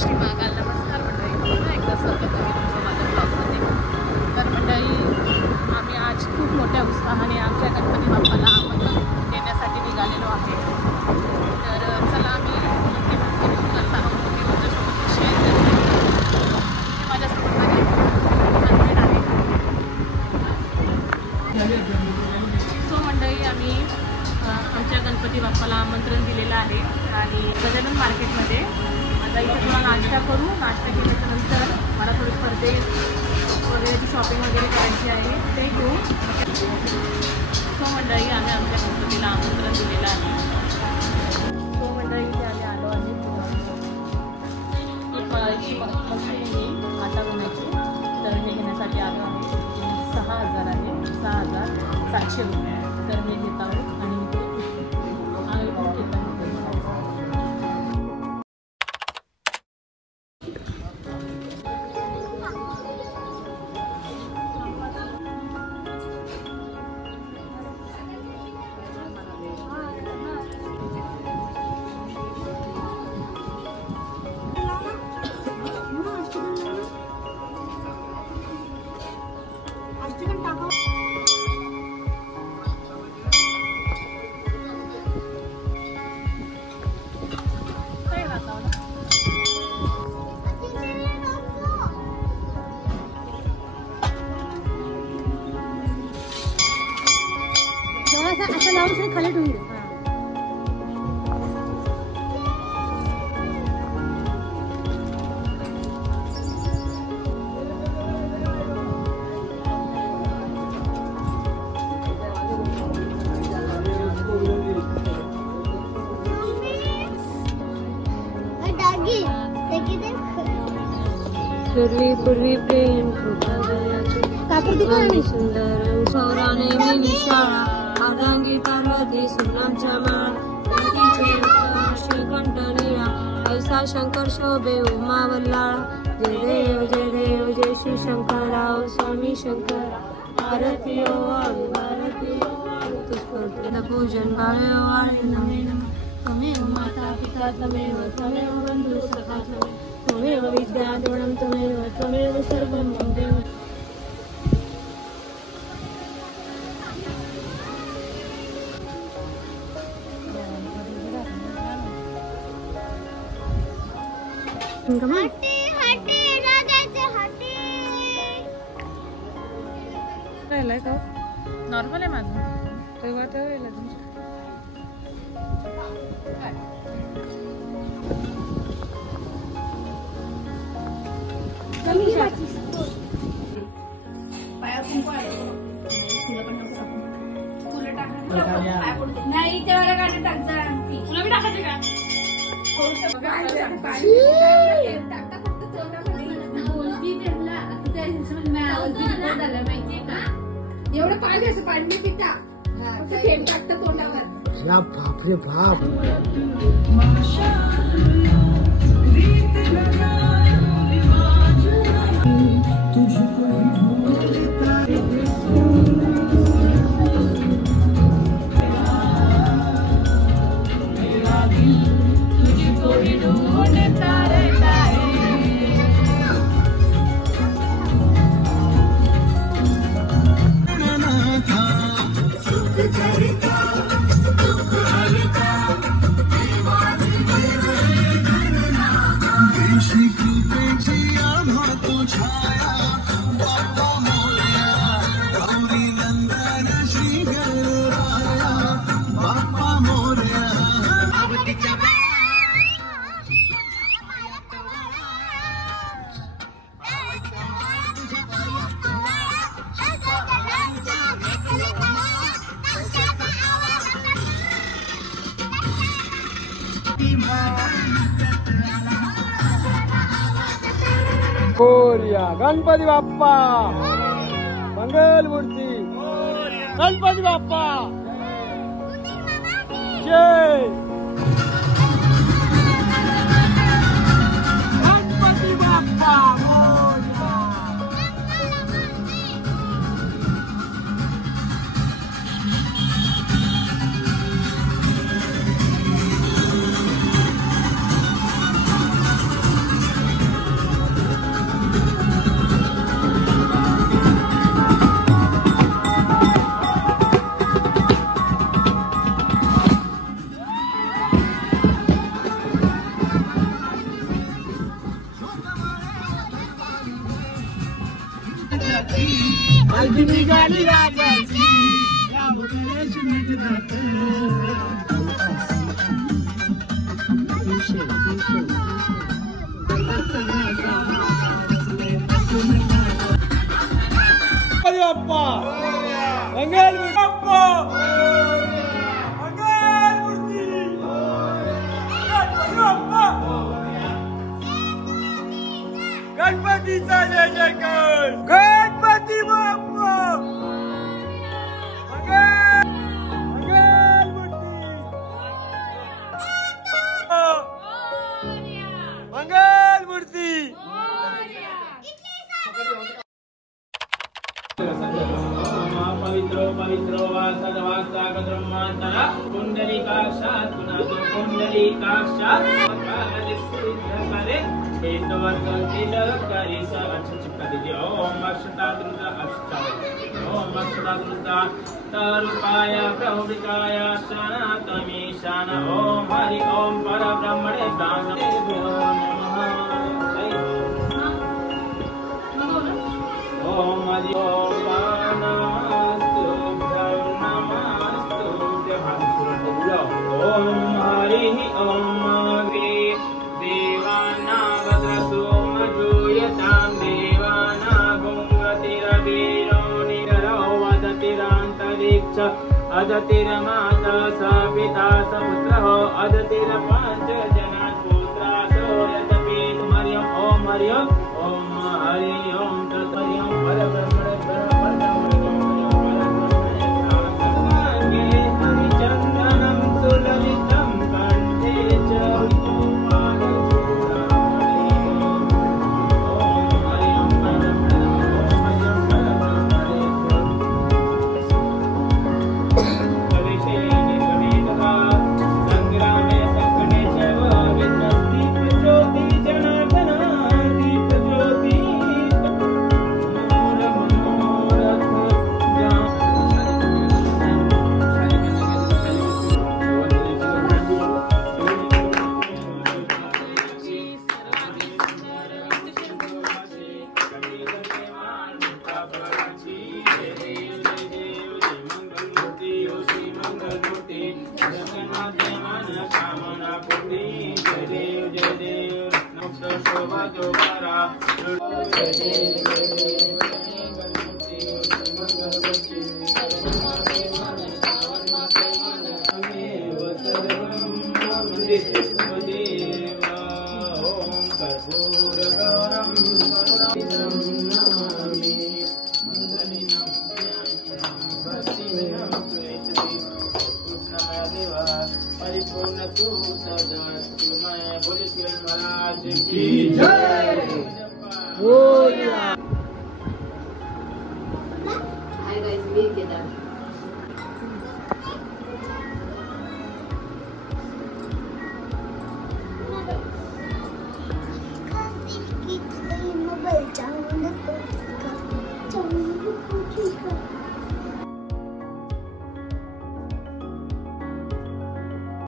श्री महाकाल. नमस्कार मंडळी, पुन्हा एकदा स्वागत आहे तुमचं माझ्या ब्लॉगमध्ये. तर मंडळी, आम्ही आज खूप मोठ्या उत्साहाने आमच्या गणपती बाप्पाला आमंत्रण देण्यासाठी निघालेलो आहे. तर चला आम्ही करत आहोत ते तुमच्यासोबत शेअर करते. माझ्यासोबत माझे हजबंड आहे. सो मंडळी, आम्ही आमच्या गणपती बाप्पाला आमंत्रण दिलेलं आहे आणि गजानन मार्केटमध्ये आता इथे थोडा नाश्ता करू. नाश्ता केल्याच्यानंतर मला थोडी पडदे वगैरेची शॉपिंग वगैरे करायची आहे, ते घेऊ. सो मंडळी, आम्ही आमच्या गणपतीला आमंत्रण दिलेलं आहे. सो मंडळी, इथे आम्ही आलो आहे. एक फळाची मशीन आटा गुणायची, तर हे घेण्यासाठी आलो आहे. 6,000 आहे, 6,700 रुपये. तर हे घेत आहोत आणि आम्ही पण घेत आहोत. असं लावून तरी खाली ठेवून दे. पूर्वी प्रेम कृपा सुंदर सौराने विशाळा आगांगी पार्वती सुनांच्या माळ श्रीकंठ निळा ऐसा शंकर शोभे उमा वल्लाळा. जय देव जय श्री शंकरराव स्वामी शंकर आरती ओ आरती पूजन बाळे वाळे नमे तमेव माता पिता तमेव बंधु सखा तमेव विद्या द्रोणम तमेव सर्वं देव. नॉर्मल आहे माझं तेव्हा नाही तेवढ्या गाडी टाकजा. तुला बी टाकायचे का? एवढं पाणी असं पाणी पिता थेंब टाकतं तोंडावर. बापरे बाप. मोरया गणपती बाप्पा मंगल मूर्ती गणपती बाप्पा जय. गणपती बाप्पा पालखी निघाली राजाची गणेश निघतात बाप्पा मंगल बाप्पा मंगल मूर्ती गणपतीचा जय जयकार गणपती बाप्पा मंगल मूर्ती मंगल मूर्ती पवित्रो पवित्रो वासदवास्ताकद्रह्मान्तरा कुण्डलिकाक्षात् पुनः कुण्डलिकाक्षात् करे हेतुवर्गतिलकरि स अच्छचिपदिति ओम अष्टादृत ओम अष्टादृत तरूपाय प्रहुविकाय सनातमीशान ओम हरि ओम परब्रह्मणे दानवे ओम हरि ओम ओम हरि ओम देवानागदसोमजूयतां देवानागुंगतिरवीरो निररो वदतिरान्तरिक्ष अदतिरमाता स पिता स पुत्रः अदतिरपञ्चजनात् पुत्रा सोयतपि ओम हरि ओम तत्हरि ओम परब्रह्मणे ललितं कंठे च संग्रामे सकणे च विद्दीप ज्योति जनार्दन दीप ज्योति मनोरथ परिपूर्ण तू सदा बोले महाराज की जय।